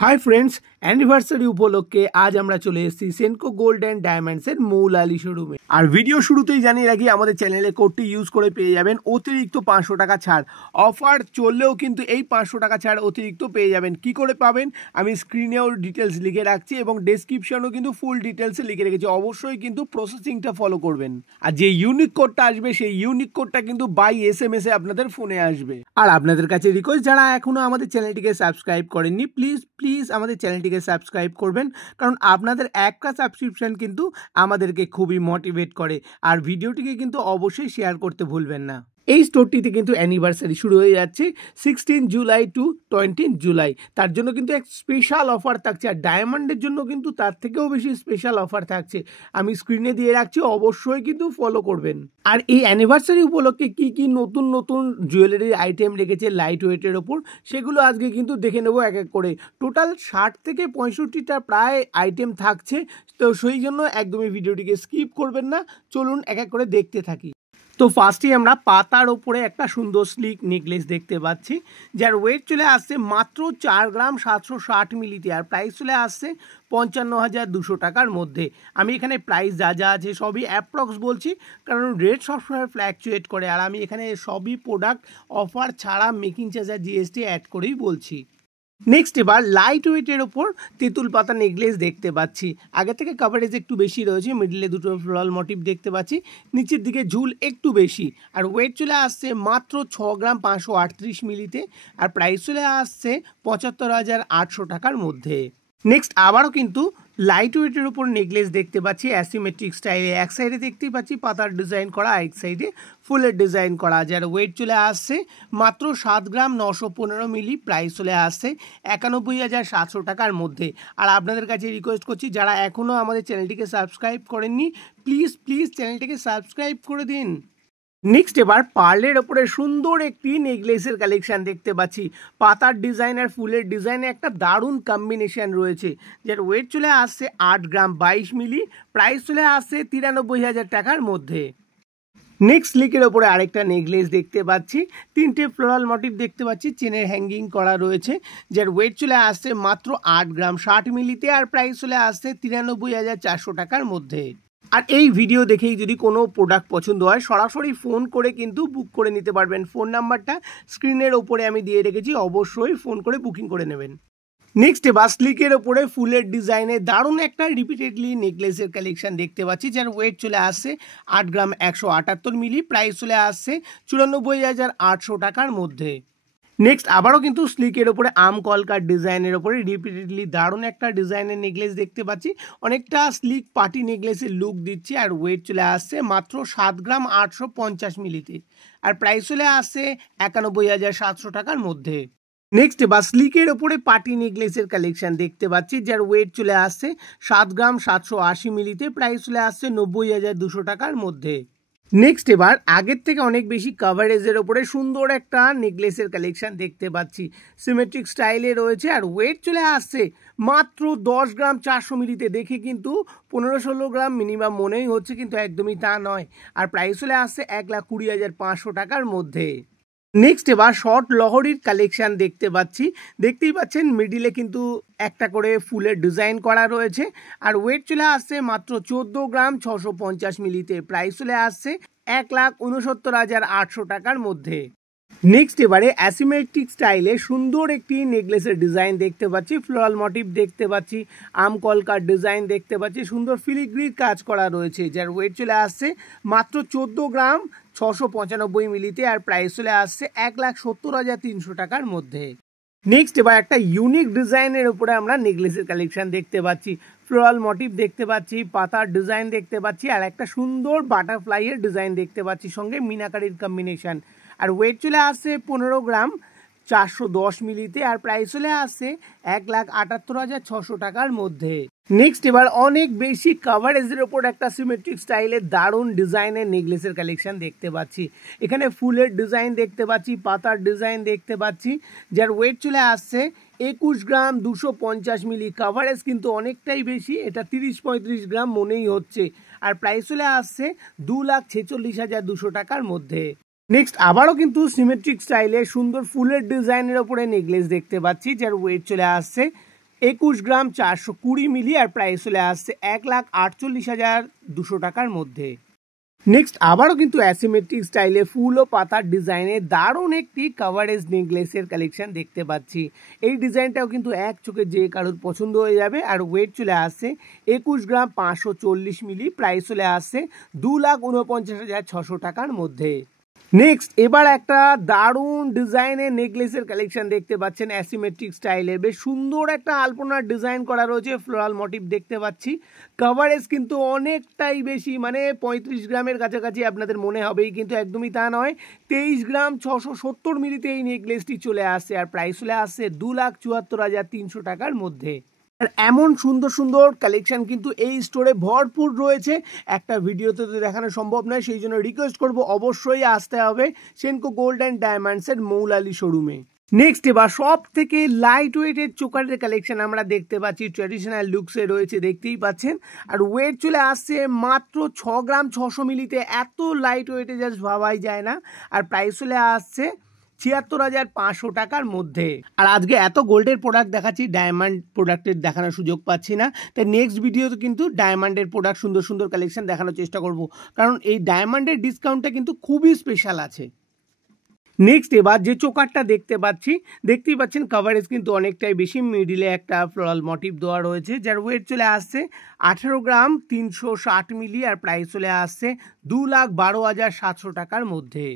Hi friends anniversary উপলক্ষে আজ আমরা চলে এসেছি সেনকো গোল্ড অ্যান্ড ডায়মন্ডসের মৌলালি শোরুমে। আর ভিডিও শুরুতেই জানিয়ে রাখি আমাদের চ্যানেলে কোডটি ইউজ করে পেয়ে যাবেন অতিরিক্ত 500 টাকা ছাড়। অফার চললেও কিন্তু এই 500 টাকা ছাড় অতিরিক্ত পেয়ে যাবেন। কি করে পাবেন আমি স্ক্রিনেও ডিটেলস লিখে রাখছি এবং ডেসক্রিপশনেও কিন্তু ফুল ডিটেলসে লিখে রেখেছি। অবশ্যই কিন্তু প্রসেসিংটা ফলো করবেন। আর যে ইউনিক কোডটা আসবে সেই ইউনিক কোডটা কিন্তু বাই SMS এ আপনাদের ফোনে আসবে। আর আপনাদের কাছে রিকোয়েস্ট, যারা এখনো আমাদের চ্যানেলটিকে সাবস্ক্রাইব করেননি প্লিজ আমাদের চ্যানেলটিকে সাবস্ক্রাইব করবেন, কারণ আপনাদের একটা সাবস্ক্রিপশন কিন্তু আমাদেরকে খুবই মোটিভেট করে। আর ভিডিওটিকে কিন্তু অবশ্যই শেয়ার করতে ভুলবেন না। এই স্টোরটিতে কিন্তু অ্যানিভার্সারি শুরু হয়ে যাচ্ছে 16 জুলাই টু 20 জুলাই। তার জন্য কিন্তু এক স্পেশাল অফার থাকছে, আর ডায়মন্ডের জন্য কিন্তু তার থেকেও বেশি স্পেশাল অফার থাকছে। আমি স্ক্রিনে দিয়ে রাখছি, অবশ্যই কিন্তু ফলো করবেন। আর এই অ্যানিভার্সারি উপলক্ষে কি কি নতুন নতুন জুয়েলারির আইটেম রেখেছে লাইট ওয়েটের ওপর, সেগুলো আজকে কিন্তু দেখে নেবো এক এক করে। টোটাল 60 থেকে 65টা প্রায় আইটেম থাকছে, তো সেই জন্য একদমই ভিডিওটিকে স্কিপ করবেন না। চলুন এক এক করে দেখতে থাকি। তো ফার্স্টেই আমরা পাতার ওপরে একটা সুন্দর স্লিক নেকলেস দেখতে পাচ্ছি, যার ওয়েট চলে আসছে মাত্র 4 গ্রাম 760 মিলিতে, আর প্রাইস চলে আসছে 55,200 টাকার মধ্যে। আমি এখানে প্রাইস যা যা আছে সবই অ্যাপ্রক্স বলছি, কারণ রেট সবসময় ফ্ল্যাকচুয়েট করে। আর আমি এখানে সবই প্রোডাক্ট অফার ছাড়া মেকিং চার্জ আর GST অ্যাড করেই বলছি। নেক্সট এবার লাইট ওয়েটের ওপর তেঁতুল পাতা নেকলেস দেখতে পাচ্ছি। আগে থেকে কাভারেজ একটু বেশি রয়েছে, মিডলে দুটো ফ্লোরাল মোটিভ দেখতে পাচ্ছি, নিচের দিকে ঝুল একটু বেশি। আর ওয়েট চলে আসছে মাত্র 6 গ্রাম 538 মিলিতে, আর প্রাইস চলে আসছে 75,800 টাকার মধ্যে। নেক্সট আবারও কিন্তু লাইট ওয়েটের উপর নেকলেস দেখতে পাচ্ছি অ্যাসিমেট্রিক স্টাইলে। এক সাইডে দেখতেই পাচ্ছি পাতার ডিজাইন করা, এক সাইডে ফুলের ডিজাইন করা, যার ওয়েট চলে আসছে মাত্র 7 গ্রাম 915 মিলি, প্রাইস চলে আসছে 91,700 টাকার মধ্যে। আর আপনাদের কাছে রিকোয়েস্ট করছি, যারা এখনও আমাদের চ্যানেলটিকে সাবস্ক্রাইব করেননি প্লিজ চ্যানেলটিকে সাবস্ক্রাইব করে দিন। নেক্সট এবার পার্লের ওপরে সুন্দর একটি নেকলেসের কালেকশন দেখতে পাচ্ছি। পাতার ডিজাইন আর ফুলের ডিজাইনে একটা দারুণ কম্বিনেশন রয়েছে, যার ওয়েট চলে আসছে 8 গ্রাম 22 মিলি, প্রাইস চলে আসছে 93,000 টাকার মধ্যে। নেক্সট লিকের ওপরে আরেকটা নেকলেস দেখতে পাচ্ছি, 3টে ফ্লোরাল মোটিভ দেখতে পাচ্ছি, চেনের হ্যাঙ্গিং করা রয়েছে, যার ওয়েট চলে আসছে মাত্র 8 গ্রাম 60 মিলিতে, আর প্রাইস চলে আসছে 93,400 টাকার মধ্যে। আর এই ভিডিও দেখেই যদি কোনো প্রোডাক্ট পছন্দ হয় সরাসরি ফোন করে কিন্তু বুক করে নিতে পারবেন। ফোন নাম্বারটা স্ক্রিনের ওপরে আমি দিয়ে রেখেছি, অবশ্যই ফোন করে বুকিং করে নেবেন। নেক্সট এবার স্লিকের ওপরে ফুলের ডিজাইনে দারুণ একটা রিপিটেডলি নেকলেসের কালেকশন দেখতে পাচ্ছি, যার ওয়েট চলে আসছে 8 গ্রাম 178 মিলি, প্রাইস চলে আসছে 94,800 টাকার মধ্যে। নেক্সট আবারও কিন্তু স্লিকের ওপরে আম কলকার ডিজাইনের ওপরে রিপিটেডলি দারুণ একটা ডিজাইনের নেকলেস দেখতে পাচ্ছি, অনেকটা স্লিক পার্টি নেকলেসের লুক দিচ্ছে, আর ওয়েট চলে আসছে মাত্র 7 গ্রাম 850 মিলিতে, আর প্রাইস চলে আসছে 91,700 টাকার মধ্যে। নেক্সট এবার স্লিকের ওপরে পার্টি নেকলেসের কালেকশন দেখতে পাচ্ছি, যার ওয়েট চলে আসছে 7 গ্রাম 780 মিলিতে, প্রাইস চলে আসছে 90,200 টাকার মধ্যে। নেক্সট এবার আগের থেকে অনেক বেশি কাভারেজের ওপরে সুন্দর একটা নেকলেসের কালেকশন দেখতে পাচ্ছি, সিমেট্রিক স্টাইলে রয়েছে, আর ওয়েট চলে আসছে মাত্র 10 গ্রাম 400 মিলিতে। দেখে কিন্তু 15-16 গ্রাম মিনিমাম মনেই হচ্ছে, কিন্তু একদমই তা নয়। আর প্রাইস চলে আসছে 1,20,500 টাকার মধ্যে। নেক্সট এবার শর্ট লহরির কালেকশন দেখতে পাচ্ছি, দেখতেই পাচ্ছেন মিডিলে কিন্তু একটা করে ফুলের ডিজাইন করা রয়েছে, আর ওয়েট চলে আসছে মাত্র 14 গ্রাম 650 মিলিতে, প্রাইস চলে আসছে 1,69,800 টাকার মধ্যে। নেক্সট এবারে অ্যাসিমেট্রিক স্টাইলে সুন্দর একটি নেকলেসের ডিজাইন দেখতে পাচ্ছি, ফ্লোরাল মোটিভ দেখতে পাচ্ছি, আম কলকার ডিজাইন দেখতে পাচ্ছি, সুন্দর ফিলিগ্রির কাজ করা রয়েছে, যার ওয়েট চলে আসছে মাত্র 14 গ্রাম 695 মিলিতে, আর প্রাইস চলে আসছে 1,70,300 টাকার মধ্যে। নেক্সট এবার একটা ইউনিক ডিজাইনের উপরে আমরা নেকলেসের কালেকশন দেখতে পাচ্ছি, ফ্লোরাল মোটিভ দেখতে পাচ্ছি, পাতার ডিজাইন দেখতে পাচ্ছি, আর একটা সুন্দর বাটারফ্লাইয়ের ডিজাইন দেখতে পাচ্ছি, সঙ্গে মিনাকারির কম্বিনেশন। আর ওয়েট চলে আসছে 15 গ্রাম 410 মিলিতে, আর প্রাইস চলে আসছে 1,78,600 টাকার মধ্যে। নেক্সট এবার অনেক বেশি কাভারেজের ওপর একটা সিমেট্রিক স্টাইলের দারুণ ডিজাইনের নেকলেসের কালেকশন দেখতে পাচ্ছি। এখানে ফুলের ডিজাইন দেখতে পাচ্ছি, পাতার ডিজাইন দেখতে পাচ্ছি, যার ওয়েট চলে আসছে 21 গ্রাম 250 মিলি। কাভারেজ কিন্তু অনেকটাই বেশি, এটা 30-35 গ্রাম মনেই হচ্ছে, আর প্রাইস চলে আসছে 2,46,200 টাকার মধ্যে। নেক্সট আবারও কিন্তু সিমেট্রিক স্টাইলে সুন্দর ফুলের ডিজাইনের ওপরে নেকলেস দেখতে পাচ্ছি, যার ওয়েট চলে আসছে 21 গ্রাম 420 মিলি আর প্রাইস চলে আসছে 1,48,200 টাকার মধ্যে। নেক্সট আবারও কিন্তু অ্যাসিমেট্রিক স্টাইলে ফুল ও পাতার ডিজাইনে দারুণ একটি কাভারেজ নেকলেসের কালেকশন দেখতে পাচ্ছি। এই ডিজাইনটাও কিন্তু এক চোখে যে কারোর পছন্দ হয়ে যাবে। আর ওয়েট চলে আসছে 21 গ্রাম 540 মিলি, প্রাইস চলে আসছে 2,49,600 টাকার মধ্যে। নেক্সট এবার একটা দারুণ ডিজাইনের নেকলেসের কালেকশন দেখতে পাচ্ছেন অ্যাসিমেট্রিক স্টাইলে। বেশ সুন্দর একটা আলপনার ডিজাইন করা রয়েছে, ফ্লোরাল মোটিভ দেখতে পাচ্ছি। কভারেজ কিন্তু অনেকটাই বেশি, মানে 35 গ্রামের কাছাকাছি আপনাদের মনে হবেই, কিন্তু একদমই তা নয়। 23 গ্রাম 670 মিলিতে এই নেকলেসটি চলে আসছে আর প্রাইস চলে আসছে 2,74,300 টাকার মধ্যে। আর এমন সুন্দর সুন্দর কালেকশন কিন্তু এই স্টোরে ভরপুর রয়েছে, একটা ভিডিওতে তো দেখানো সম্ভব নয়, সেই জন্য রিকোয়েস্ট করব অবশ্যই আসতে হবে সেনকো গোল্ড অ্যান্ড ডায়মন্ডসের মৌলালি শোরুমে। নেক্সট এবার সব থেকে লাইট ওয়েটের চোকারের কালেকশন আমরা দেখতে পাচ্ছি, ট্র্যাডিশনাল লুকসে রয়েছে দেখতেই পাচ্ছেন। আর ওয়েট চলে আসছে মাত্র 6 গ্রাম 600 মিলিতে, এত লাইট ওয়েটে জাস্ট ভাবাই যায় না। আর প্রাইস চলে আসছে 76,500 টাকার মধ্যে। আর আজকে এত গোল্ডের প্রোডাক্ট দেখাচ্ছি, ডায়মন্ড প্রোডাক্টের দেখানোর সুযোগ পাচ্ছি না, তাই নেক্সট ভিডিওতে কিন্তু ডায়মন্ডের প্রোডাক্ট সুন্দর সুন্দর কালেকশন দেখানোর চেষ্টা করব, কারণ এই ডায়মন্ডের ডিসকাউন্টটা কিন্তু খুবই স্পেশাল আছে। নেক্সট এবার যে চোকারটা দেখতে পাচ্ছি, দেখতেই পাচ্ছেন কভারেজ কিন্তু অনেকটাই বেশি, মিডিলে একটা ফ্লোরাল মোটিভ দেওয়া রয়েছে, যার ওয়েট চলে আসছে 18 গ্রাম 360 মিলি আর প্রাইস চলে আসছে 2,12,700 টাকার মধ্যে।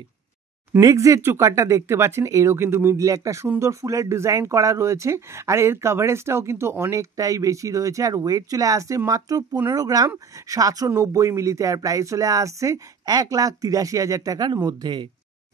নেক্সট যে চোকারটা দেখতে পাচ্ছেন এরও কিন্তু মিডলে একটা সুন্দর ফুলের ডিজাইন করা রয়েছে, আর এর কভারেজটাও কিন্তু অনেকটাই বেশি রয়েছে। আর ওয়েট চলে আসছে মাত্র 15 গ্রাম 790 মিলিতে আর প্রাইস চলে আসছে 1,83,000 টাকার মধ্যে।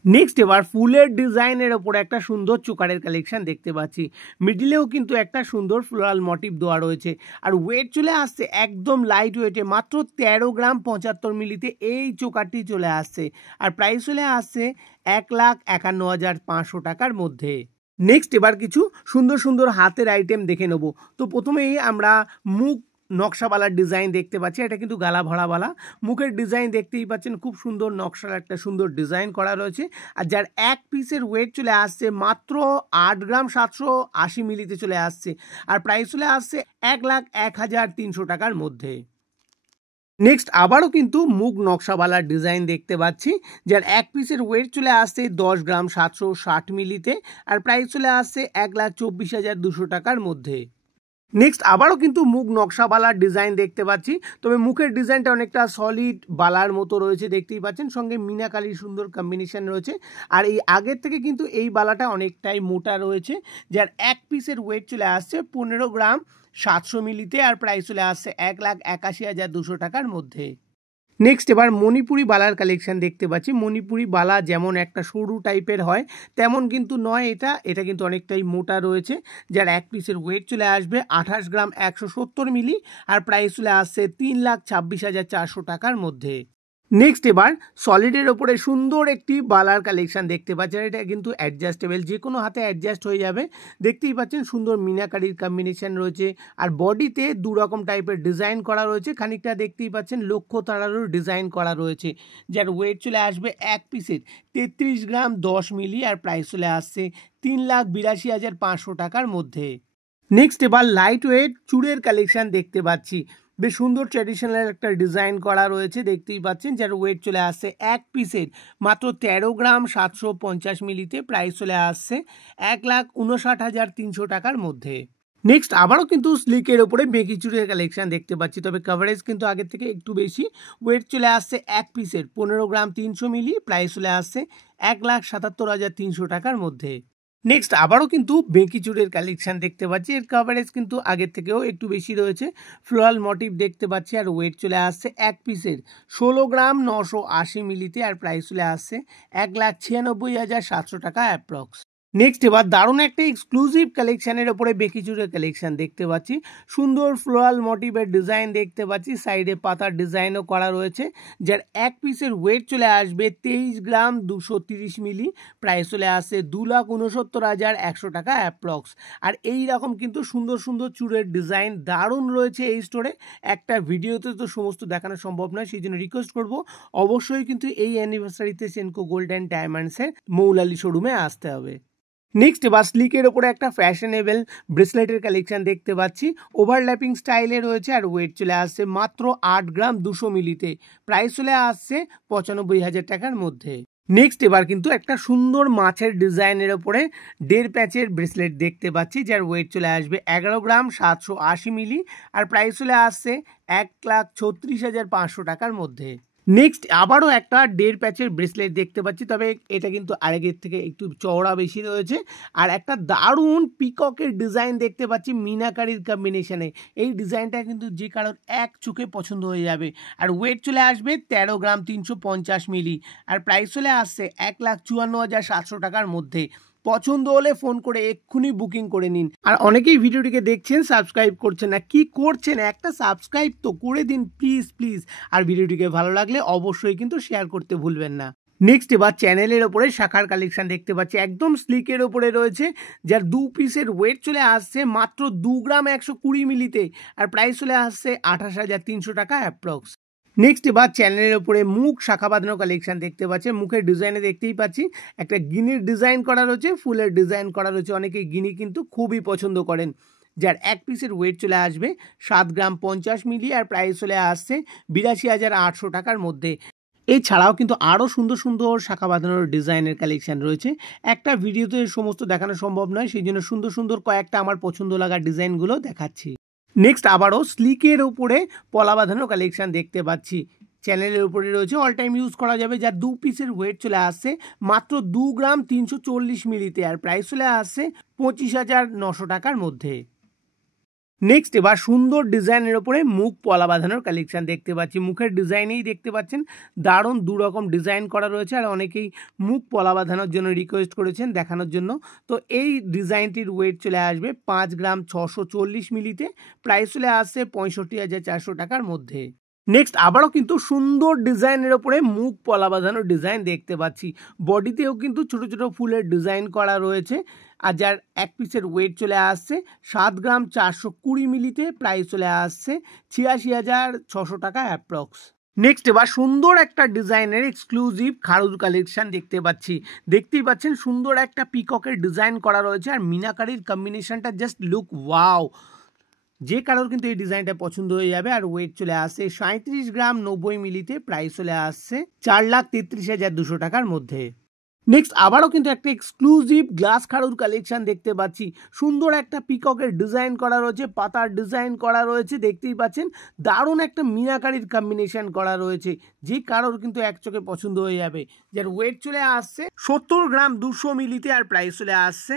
নেক্সট এবার ফুলের ডিজাইনের ওপর একটা সুন্দর চোকারের কালেকশন দেখতে পাচ্ছি, মিডিলেও কিন্তু একটা সুন্দর ফ্লোরাল মোটিভ দেওয়া রয়েছে। আর ওয়েট চলে আসছে একদম লাইট ওয়েটে, মাত্র 13 গ্রাম 75 মিলিতে এই চোকারটি চলে আসছে আর প্রাইস চলে আসছে 1,51,500 টাকার মধ্যে। নেক্সট এবার কিছু সুন্দর সুন্দর হাতের আইটেম দেখে নেব। তো প্রথমেই আমরা মুখ নকশাওয়ালার ডিজাইন দেখতে পাচ্ছি, এটা কিন্তু গালা ভরাওয়ালা মুখের ডিজাইন দেখতেই পাচ্ছেন, খুব সুন্দর নকশার একটা সুন্দর ডিজাইন করা রয়েছে। আর যার এক পিসের ওয়েট চলে আসছে মাত্র 8 গ্রাম 780 মিলিতে চলে আসছে আর প্রাইস চলে আসছে 1,01,300 টাকার মধ্যে। নেক্সট আবারও কিন্তু মুখ নকশাওয়ালার ডিজাইন দেখতে পাচ্ছি, যার এক পিসের ওয়েট চলে আসছে 10 গ্রাম 760 মিলিতে আর প্রাইস চলে আসছে 1,24,200 টাকার মধ্যে। নেক্সট আবারও কিন্তু মুখ নকশাওয়ালার ডিজাইন দেখতে পাচ্ছি, তবে মুখের ডিজাইনটা অনেকটা সলিড বালার মতো রয়েছে দেখতেই পাচ্ছেন, সঙ্গে মিনাকারির সুন্দর কম্বিনেশন রয়েছে। আর এই আগের থেকে কিন্তু এই বালাটা অনেকটাই মোটা রয়েছে, যার এক পিসের ওয়েট চলে আসছে 15 গ্রাম 700 মিলিতে আর প্রাইস চলে আসছে 1,81,200 টাকার মধ্যে। নেক্সট এবার মণিপুরি বালার কালেকশন দেখতে পাচ্ছি, মণিপুরি বালা যেমন একটা সরু টাইপের হয় তেমন কিন্তু নয়, এটা কিন্তু অনেকটাই মোটা রয়েছে, যার এক পিসের ওয়েট চলে আসবে 28 গ্রাম 170 মিলি আর প্রাইস চলে আসছে 3,26,400 টাকার মধ্যে। নেক্সট এবার সলিডের ওপরে সুন্দর একটি বালার কালেকশন দেখতে পাচ্ছেন, এটা কিন্তু অ্যাডজাস্টেবল, যে কোনো হাতে অ্যাডজাস্ট হয়ে যাবে। দেখতেই পাচ্ছেন সুন্দর মিনাকারির কম্বিনেশন রয়েছে আর বডিতে দুরকম টাইপের ডিজাইন করা রয়েছে, খানিকটা দেখতেই পাচ্ছেন লক্ষ্য তারারও ডিজাইন করা রয়েছে, যার ওয়েট চলে আসবে এক পিসের 33 গ্রাম 10 মিলি আর প্রাইস চলে আসছে 3,82,500 টাকার মধ্যে। নেক্সট এবার লাইট ওয়েট চুড়ের কালেকশন দেখতে পাচ্ছি, বেশ সুন্দর ট্র্যাডিশনাল একটা ডিজাইন করা রয়েছে দেখতেই পাচ্ছেন, যার ওয়েট চলে আসছে এক পিসের মাত্র 13 গ্রাম 750 মিলিতে প্রাইস চলে আসছে 1,59,300 টাকার মধ্যে। নেক্সট আবারও কিন্তু স্লিকের ওপরে বেঁকি চুড়ের কালেকশন দেখতে পাচ্ছি, তবে কভারেজ কিন্তু আগের থেকে একটু বেশি, ওয়েট চলে আসছে এক পিসের 15 গ্রাম 300 মিলি, প্রাইস চলে আসছে 1,77,300 টাকার মধ্যে। নেক্সট আবারও কিন্তু বেঁকি চুড়ের কালেকশন দেখতে পাচ্ছি, এর কভারেজ কিন্তু আগের থেকেও একটু বেশি রয়েছে, ফ্লোরাল মোটিভ দেখতে পাচ্ছি আর ওয়েট চলে আসছে এক পিসের 16 গ্রাম 980 মিলিতে আর প্রাইস চলে আসছে 1,96,700 টাকা অ্যাপ্রক্স। নেক্সট এবার দারুণ একটা এক্সক্লুসিভ কালেকশনের ওপরে বেঁকি চুড়ের কালেকশন দেখতে পাচ্ছি, সুন্দর ফ্লোরাল মোটিভের ডিজাইন দেখতে পাচ্ছি, সাইডে পাতার ডিজাইনও করা রয়েছে, যার এক পিসের ওয়েট চলে আসবে 23 গ্রাম 230 মিলি, প্রাইস চলে আসছে 2,69,100 টাকা অ্যাপ্রক্স। আর এই রকম কিন্তু সুন্দর সুন্দর চুড়ের ডিজাইন দারুণ রয়েছে এই স্টোরে, একটা ভিডিওতে তো সমস্ত দেখানো সম্ভব নয়, সেই জন্য রিকোয়েস্ট করবো অবশ্যই কিন্তু এই অ্যানিভার্সারিতে সেনকো গোল্ড অ্যান্ড ডায়মন্ডসের মৌলালি শোরুমে আসতে হবে। নেক্সট এবার স্লিকের ওপরে একটা ফ্যাশনেবল ব্রেসলেটের কালেকশন দেখতে পাচ্ছি, ওভারল্যাপিং স্টাইলে রয়েছে আর ওয়েট চলে আসছে মাত্র 8 গ্রাম 200 মিলিতে, প্রাইস চলে আসছে 95,000 টাকার মধ্যে। নেক্সট এবার কিন্তু একটা সুন্দর মাছের ডিজাইনের ওপরে 1.5 প্যাচের ব্রেসলেট দেখতে পাচ্ছি, যার ওয়েট চলে আসবে 11 গ্রাম 780 মিলি আর প্রাইস চলে আসছে 1,36,500 টাকার মধ্যে। নেক্সট আবারও একটা 1.5 প্যাচের ব্রেসলেট দেখতে পাচ্ছি, তবে এটা কিন্তু আরেকের থেকে একটু চওড়া বেশি রয়েছে আর একটা দারুণ পিককের ডিজাইন দেখতে পাচ্ছি মিনাকারির কম্বিনেশনে। এই ডিজাইনটা কিন্তু যে কারোর এক চোখে পছন্দ হয়ে যাবে আর ওয়েট চলে আসবে 13 গ্রাম 350 মিলি আর প্রাইস চলে আসছে 1,54,700 টাকার মধ্যে। পছন্দ হলে ফোন করে এক্ষুনি বুকিং করে নিন। আর অনেকেই ভিডিওটিকে দেখছেন সাবস্ক্রাইব করছেন না, কি করছেন? একটা সাবস্ক্রাইব তো করে দিন প্লিজ প্লিজ। আর ভিডিওটিকে ভালো লাগলে অবশ্যই কিন্তু শেয়ার করতে ভুলবেন না। নেক্সট এবার চ্যানেলের ওপরে শাখার কালেকশন দেখতে পাচ্ছি, একদম স্লিকের ওপরে রয়েছে, যার 2 পিসের ওয়েট চলে আসছে মাত্র 2 গ্রাম 120 মিলিতে আর প্রাইস চলে আসছে 28,300 টাকা অ্যাপ্রক্স। নেক্সট এবার চ্যানেলের উপরে মুখ শাখা বাঁধানো কালেকশন দেখতে পাচ্ছি, মুখের ডিজাইনে দেখতেই পাচ্ছি একটা গিনির ডিজাইন করা রয়েছে, ফুলের ডিজাইন করা রয়েছে, অনেকে গিনি কিন্তু খুবই পছন্দ করেন, যার এক পিসের ওয়েট চলে আসবে 7 গ্রাম 50 মিলি আর প্রাইস চলে আসছে 82,800 টাকার মধ্যে। এছাড়াও কিন্তু আরও সুন্দর সুন্দর শাখা বাঁধানোর ডিজাইনের কালেকশন রয়েছে, একটা ভিডিওতে সমস্ত দেখানো সম্ভব নয়, সেই জন্য সুন্দর সুন্দর কয়েকটা আমার পছন্দ লাগা ডিজাইনগুলো দেখাচ্ছি। নেক্সট আবারও স্লিকের উপরে পলা বাঁধানো কালেকশন দেখতে পাচ্ছি, চ্যানেলের উপরে রয়েছে, অল টাইম ইউজ করা যাবে, যার 2 পিসের ওয়েট চলে আসছে মাত্র 2 গ্রাম 340 মিলিতে আর প্রাইস চলে আসছে 25,900 টাকার মধ্যে। নেক্সট এবার সুন্দর ডিজাইনের ওপরে মুখ পলা বাঁধানোর কালেকশন দেখতে পাচ্ছি, মুখের ডিজাইনেই দেখতে পাচ্ছেন দারুণ 2 রকম ডিজাইন করা রয়েছে আর অনেকেই মুখ পলা বাঁধানোর জন্য রিকোয়েস্ট করেছেন দেখানোর জন্য। তো এই ডিজাইনটির ওয়েট চলে আসবে 5 গ্রাম 640 মিলিতে, প্রাইস চলে আসছে 65,400 টাকার মধ্যে। নেক্সট আবারও কিন্তু সুন্দর ডিজাইনের ওপরে মুখ পলা বাঁধানোর ডিজাইন দেখতে পাচ্ছি, বডিতেও কিন্তু ছোট ছোট ফুলের ডিজাইন করা রয়েছে আর যার এক পিসের ওয়েট চলে আসছে 7 গ্রাম 420 মিলিতে, প্রাইস চলে আসছে 86,600 টাকা অ্যাপ্রক্স। নেক্সট এবার সুন্দর একটা ডিজাইনের এক্সক্লুসিভ খারুজ কালেকশন দেখতে পাচ্ছি, দেখতেই পাচ্ছেন সুন্দর একটা পিককের ডিজাইন করা রয়েছে আর মিনাকারির কম্বিনেশনটা জাস্ট লুক ওয়াও, যে কারোর কিন্তু এই ডিজাইনটা পছন্দ হয়ে যাবে আর ওয়েট চলে আসছে 37 গ্রাম 90 মিলিতে, প্রাইস চলে আসছে 4,33,200 টাকার মধ্যে। নেক্সট আবারও কিন্তু একটা এক্সক্লুসিভ গ্লাস খাড়ুর কালেকশন দেখতে পাচ্ছি, সুন্দর একটা পিককের ডিজাইন করা রয়েছে, পাতার ডিজাইন করা রয়েছে, দেখতেই পাচ্ছেন দারুণ একটা মিনাকারির কম্বিনেশন করা রয়েছে, যে কারোর কিন্তু এক চোখে পছন্দ হয়ে যাবে, যার ওয়েট চলে আসছে 70 গ্রাম 200 মিলিতে আর প্রাইস চলে আসছে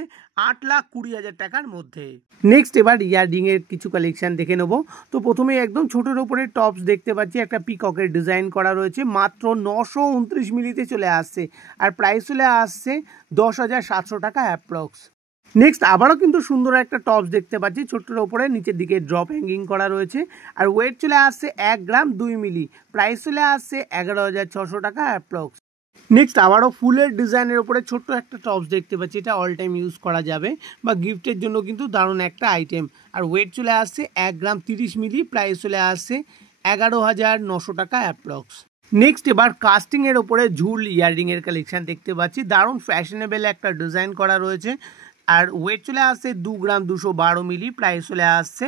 8,20,000 টাকার মধ্যে। নেক্সট এবার ইয়াররিং এর কিছু কালেকশন দেখে নেবো। তো প্রথমে একদম ছোটোর ওপরে টপস দেখতে পাচ্ছি, একটা পিককের ডিজাইন করা রয়েছে, মাত্র 929 মিলিতে চলে আসছে আর প্রাইস চলে আসছে 10,700 টাকা অ্যাপ্রক্স। নেক্সট আবারও কিন্তু সুন্দর একটা টপস দেখতে পাচ্ছি, ছোট্টর ওপরে নিচের দিকে ড্রপ হ্যাঙ্গিং করা রয়েছে আর ওয়েট চলে আসছে 1 গ্রাম 2 মিলি, প্রাইস চলে আসছে 11,600 টাকা অ্যাপ্রক্স। নেক্সট আবারও ফুলের ডিজাইনের ওপরে ছোট্ট একটা টপস দেখতে পাচ্ছি, এটা অল টাইম ইউজ করা যাবে বা গিফটের জন্য কিন্তু দারুণ একটা আইটেম আর ওয়েট চলে আসছে 1 গ্রাম 30 মিলি, প্রাইস চলে আসছে 11,900 টাকা অ্যাপ্রক্স। নেক্সট এবার কাস্টিংয়ের ওপরে ঝুল ইয়াররিংয়ের কালেকশান দেখতে পাচ্ছি, দারুণ ফ্যাশনেবল একটা ডিজাইন করা রয়েছে আর ওয়েট চলে আসছে 2 গ্রাম 212 মিলি, প্রাইস চলে আসছে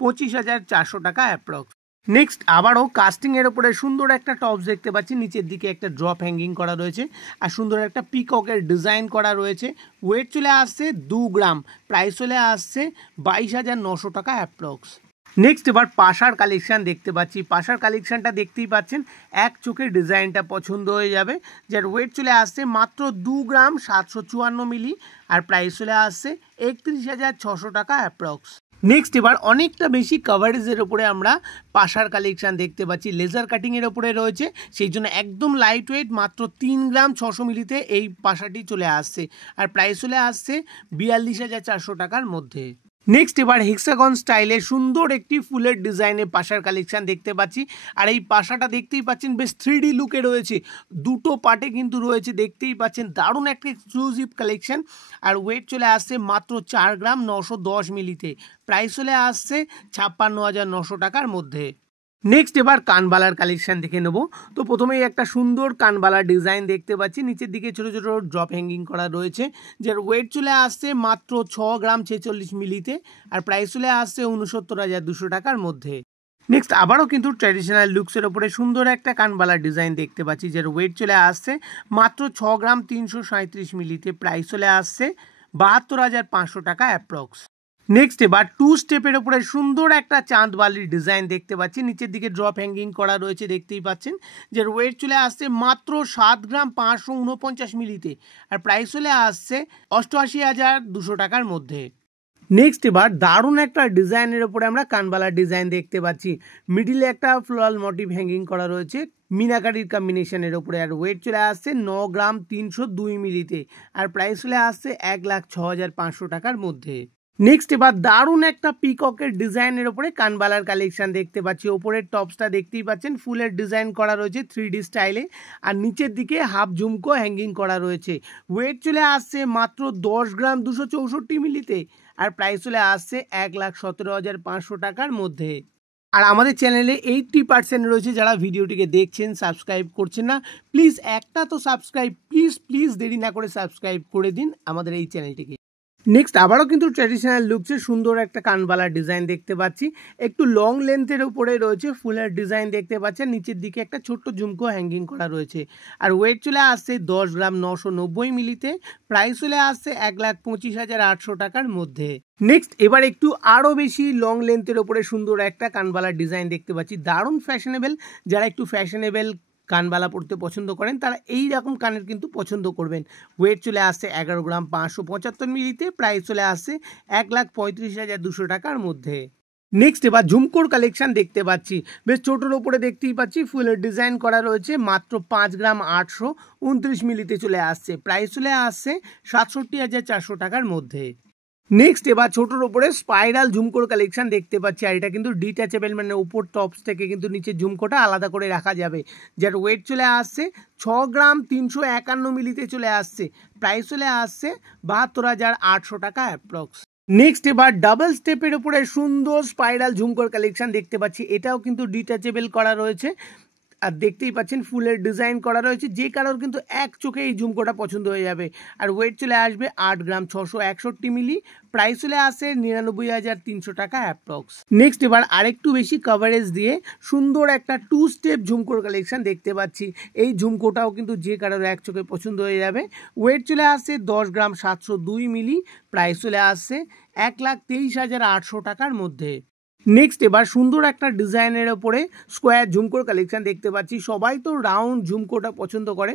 25,400 টাকা অ্যাপ্রক্স। নেক্সট আবারও কাস্টিংয়ের ওপরে সুন্দর একটা টপস দেখতে পাচ্ছি, নিচের দিকে একটা ড্রপ হ্যাঙ্গিং করা রয়েছে আর সুন্দর একটা পিককের ডিজাইন করা রয়েছে, ওয়েট চলে আসছে 2 গ্রাম, প্রাইস চলে আসছে 22,900 টাকা অ্যাপ্রক্স। নেক্সট এবার পাশার কালেকশান দেখতে পাচ্ছি, পাশার কালেকশানটা দেখতেই পাচ্ছেন এক চোখের ডিজাইনটা পছন্দ হয়ে যাবে, যার ওয়েট চলে আসছে মাত্র 2 গ্রাম 754 মিলি আর প্রাইস চলে আসছে 31,600 টাকা অ্যাপ্রক্স। নেক্সট এবার অনেকটা বেশি কভারেজের ওপরে আমরা পাশার কালেকশান দেখতে পাচ্ছি, লেজার কাটিংয়ের ওপরে রয়েছে, সেই জন্য একদম লাইট ওয়েট, মাত্র 3 গ্রাম 600 মিলিতে এই পাশাটি চলে আসছে আর প্রাইস চলে আসছে 42,400 টাকার মধ্যে। নেক্সট এবার হেক্সাগন স্টাইলে সুন্দর একটি ফুলের ডিজাইনে পাশার কালেকশান দেখতে পাচ্ছি আর এই পাশাটা দেখতেই পাচ্ছেন বেশ 3D লুকে রয়েছে, দুটো পার্টে কিন্তু রয়েছে, দেখতেই পাচ্ছেন দারুণ একটা এক্সক্লুসিভ কালেকশান আর ওয়েট চলে আসছে মাত্র 4 গ্রাম 910 মিলিতে, প্রাইস চলে আসছে 56,900 টাকার মধ্যে। নেক্সট এবার কানবালার কালেকশন দেখে নেবো। তো প্রথমেই একটা সুন্দর কানবালার ডিজাইন দেখতে পাচ্ছি, নিচের দিকে ছোট ছোট ড্রপ হ্যাঙ্গিং করা রয়েছে, যার ওয়েট চলে আসছে মাত্র 6 গ্রাম 46 মিলিতে, আর প্রাইস চলে আসছে 69,200 টাকার মধ্যে। নেক্সট আবারও কিন্তু ট্র্যাডিশনাল লুকসের ওপরে সুন্দর একটা কানবালার ডিজাইন দেখতে পাচ্ছি, যার ওয়েট চলে আসছে মাত্র 6 গ্রাম 337 মিলিতে, প্রাইস চলে আসছে 72,500 টাকা অ্যাপ্রক্স। নেক্সট এবার 2 স্টেপের উপরে সুন্দর একটা চাঁদ বালির ডিজাইন দেখতে পাচ্ছি, নিচের দিকে ড্রপ হ্যাঙ্গিং করা রয়েছে দেখতেই পাচ্ছেন, যার ওয়েট চলে আসছে মাত্র 7 গ্রাম 549 মিলিতে, আর প্রাইস চলে আসছে 88,200 টাকার মধ্যে। নেক্সট এবার দারুণ একটা ডিজাইনের উপরে আমরা কানবালার ডিজাইন দেখতে পাচ্ছি, মিডিলে একটা ফ্লোরাল মোটিভ হ্যাঙ্গিং করা রয়েছে মিনাকারির কম্বিনেশনের উপরে, আর ওয়েট চলে আসছে 9 গ্রাম 302 মিলিতে, আর প্রাইস চলে আসছে 1,06,500 টাকার মধ্যে। নেক্সট এবার দারুণ একটা পিককের ডিজাইনের উপরে কানবালার কালেকশন দেখতে পাচ্ছি, ওপরের টপসটা দেখতেই পাচ্ছেন ফুলের ডিজাইন করা রয়েছে 3D স্টাইলে, আর নিচের দিকে হাফ ঝুমকো হ্যাঙ্গিং করা রয়েছে, ওয়েট চলে আসছে মাত্র 10 গ্রাম 264 মিলিতে, আর প্রাইস চলে আসছে 1,17,500 টাকার মধ্যে। আর আমাদের চ্যানেলে 80% রয়েছে যারা ভিডিওটিকে দেখছেন, সাবস্ক্রাইব করছেন না, প্লিজ একটা তো সাবস্ক্রাইব প্লিজ দেরি না করে সাবস্ক্রাইব করে দিন আমাদের এই চ্যানেলটিকে। নেক্সট আবারও কিন্তু ট্র্যাডিশনাল লুকসে সুন্দর একটা কানবালার ডিজাইন দেখতে পাচ্ছি, একটু লং লেন্থের উপরে রয়েছে ফুলের ডিজাইন দেখতে পাচ্ছেন, নিচের দিকে একটা ছোট্ট ঝুমকো হ্যাঙ্গিং করা রয়েছে, আর ওয়েট চলে আসছে 10 গ্রাম 990 মিলিতে, প্রাইস চলে আসছে 1,25,800 টাকার মধ্যে। নেক্সট এবার একটু আরও বেশি লং লেন্থের ওপরে সুন্দর একটা কানবালার ডিজাইন দেখতে পাচ্ছি, দারুণ ফ্যাশনেবল, যারা একটু ফ্যাশনেবল কানবালা পড়তে পছন্দ করেন তারা এই রকম কানের কিন্তু পছন্দ করবেন। ওয়েট চলে আসছে 11 গ্রাম 575 মিলিতে, প্রাইস চলে আসছে 1,35,200 টাকার মধ্যে। নেক্সট এবার ঝুমকোর কালেকশন দেখতে পাচ্ছি, বেশ ছোটোর ওপরে দেখতেই পাচ্ছি ফুলের ডিজাইন করা রয়েছে, মাত্র 5 গ্রাম 829 মিলিতে চলে আসছে, প্রাইস চলে আসছে 67,400 টাকার মধ্যে। নেক্সট এবার ছোটোর ওপরে স্পাইরাল ঝুমকোর কালেকশন দেখতে পাচ্ছি, আর এটা কিন্তু ডিট্যাচেবল, মানে উপর টপস থেকে কিন্তু নিচের ঝুমকোটা আলাদা করে রাখা যাবে, যার ওয়েট চলে আসছে 6 গ্রাম 351 মিলিতে চলে আসছে, প্রাইস চলে আসছে 72,800 টাকা অ্যাপ্রক্স। নেক্সট এবার ডাবল স্টেপের উপরে সুন্দর স্পাইরাল ঝুমকোর কালেকশন দেখতে পাচ্ছি, এটাও কিন্তু ডিট্যাচেবল করা রয়েছে, আর দেখতেই পাচ্ছেন ফুলের ডিজাইন করা রয়েছে, যে কারোর কিন্তু এক চোখে এই ঝুমকোটা পছন্দ হয়ে যাবে, আর ওয়েট চলে আসবে 8 গ্রাম 661 মিলি, প্রাইস চলে আসে 99,300 টাকা অ্যাপ্রক্স। নেক্সট এবার আরেকটু বেশি কভারেজ দিয়ে সুন্দর একটা 2 স্টেপ ঝুমকোর কালেকশন দেখতে পাচ্ছি, এই ঝুমকোটাও কিন্তু যে কারোর এক চোখে পছন্দ হয়ে যাবে, ওয়েট চলে আসছে 10 গ্রাম 702 মিলি, প্রাইস চলে আসছে 1,23,800 টাকার মধ্যে। নেক্সট এবার সুন্দর একটা ডিজাইনের ওপরে স্কোয়ার ঝুমকোর কালেকশন দেখতে পাচ্ছি, সবাই তো রাউন্ড ঝুমকোটা পছন্দ করে,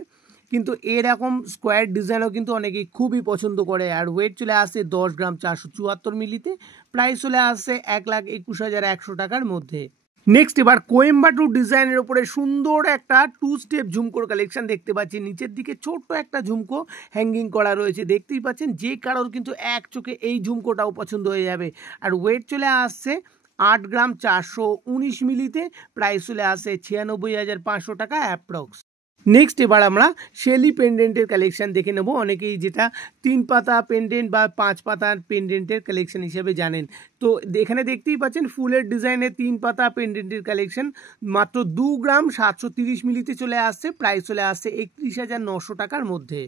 কিন্তু এরকম স্কোয়ার ডিজাইনও কিন্তু অনেকেই খুবই পছন্দ করে, আর ওয়েট চলে আসছে 10 গ্রাম 474 মিলিতে, প্রাইস চলে আসছে 1,21,100 টাকার মধ্যে। নেক্সট এবার কোয়েম্বাটুর ডিজাইনের ওপরে সুন্দর একটা 2 স্টেপ ঝুমকোর কালেকশন দেখতে পাচ্ছি, নিচের দিকে ছোট্ট একটা ঝুমকো হ্যাঙ্গিং করা রয়েছে, দেখতেই পাচ্ছেন যে কারোর কিন্তু এক চোখে এই ঝুমকোটাও পছন্দ হয়ে যাবে, আর ওয়েট চলে আসছে 8 গ্রাম 419 মিলিতে, প্রাইস চলে আসে 96,500 টাকা অ্যাপ্রক্স। নেক্সট এবার আমরা শেলি পেন্ডেন্টের কালেকশন দেখে নেব, অনেকেই যেটা 3 পাতা পেন্ডেন্ট বা 5 পাতার পেন্ডেন্টের কালেকশন হিসেবে জানেন, তো এখানে দেখতেই পাচ্ছেন ফুলের ডিজাইনে 3 পাতা পেন্ডেন্টের কালেকশন মাত্র 2 গ্রাম 730 মিলিতে চলে আসছে, প্রাইস চলে আসছে 31,900 টাকার মধ্যে।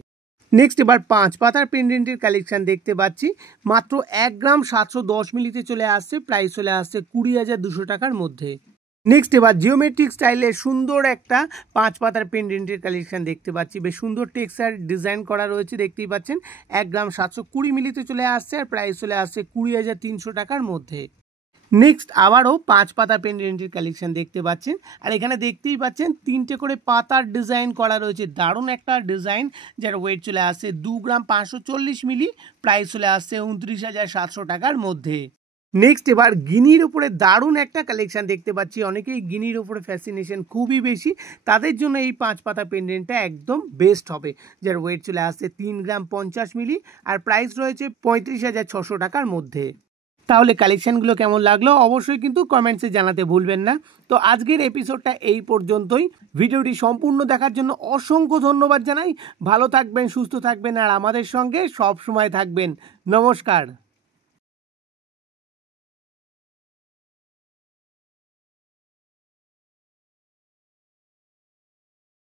নেক্সট এবার 5 পাতার পেন্ডেন্টের কালেকশন দেখতে পাচ্ছি, মাত্র 1 গ্রাম 710 মিলিতে চলে আসছে, প্রাইস চলে আসছে 20,200 টাকার মধ্যে। নেক্সট এবার জিওমেট্রিক স্টাইলের সুন্দর একটা 5 পাতার পেন্ডেন্টের কালেকশন দেখতে পাচ্ছি, বেশ সুন্দর টেক্সচার ডিজাইন করা রয়েছে, দেখতেই পাচ্ছেন 1 গ্রাম 720 মিলিতে চলে আসছে, আর প্রাইস চলে আসছে 20,300 টাকার মধ্যে। নেক্সট আবারও 5 পাতার পেন্ডেন্টের কালেকশন দেখতে পাচ্ছেন, আর এখানে দেখতেই পাচ্ছেন 3টে করে পাতার ডিজাইন করা রয়েছে, দারুণ একটা ডিজাইন, যার ওয়েট চলে আসছে 2 গ্রাম 540 মিলি, প্রাইস চলে আসছে 29,700 টাকার মধ্যে। নেক্সট এবার গিনির উপরে দারুণ একটা কালেকশন দেখতে পাচ্ছি, অনেকেই গিনির উপরে ফ্যাসিনেশন খুবই বেশি, তাদের জন্য এই 5 পাতা পেন্ডেন্টটা একদম বেস্ট হবে, যার ওয়েট চলে আসছে 3 গ্রাম 50 মিলি, আর প্রাইস রয়েছে 35,600 টাকার মধ্যে। তাহলে কালেকশনগুলো কেমন লাগলো অবশ্যই কিন্তু কমেন্টসে জানাতে ভুলবেন না। তো আজকের এপিসোডটা এই পর্যন্তই, ভিডিওটি সম্পূর্ণ দেখার জন্য অসংখ্য ধন্যবাদ জানাই। ভালো থাকবেন, সুস্থ থাকবেন, আর আমাদের সঙ্গে সব সময় থাকবেন। নমস্কার।